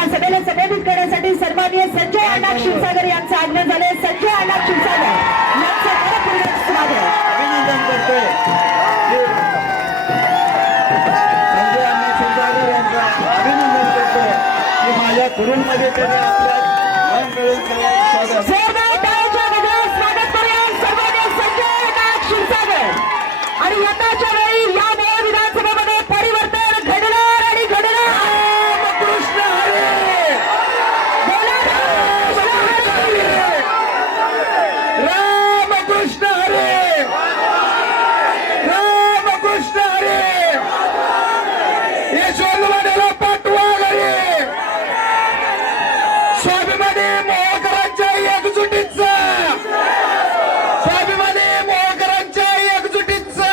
या सभेला संबोधित करण्यासाठी सन्माननीय संजय अण्णा क्षीरसागर यांचं आगमन झाले. संजय अण्णा क्षीरसागर अभिनंदन करतोय अभिनंदन करतोय की माझ्या गुरुंमध्ये त्यांनी आपल्या स्वाभिमानी मोहकरांच्या एकजुटीचा. स्वाभिमानी मोहकरांच्या एकजुटीचा.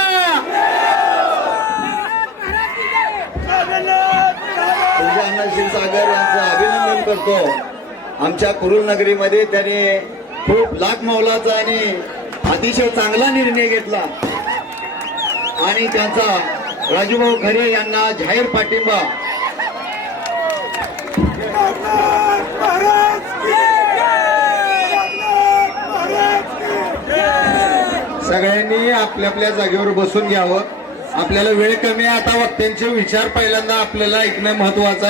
तुझ्या सागर यांचं अभिनंदन करतो. आमच्या कुरुल नगरीमध्ये त्याने खूप लाख मौलाचा आणि अतिशय चांगला निर्णय घेतला. आणि त्यांचा राजूभाऊ खरे यांना जाहीर पाठिंबा सगळ्यांनी आपल्या आपल्या जागेवर बसून घ्यावं. आपल्याला वेळ कमी आहे. आता वक्त्यांचे विचार पहिल्यांदा आपल्याला ऐकणं महत्वाचं आहे.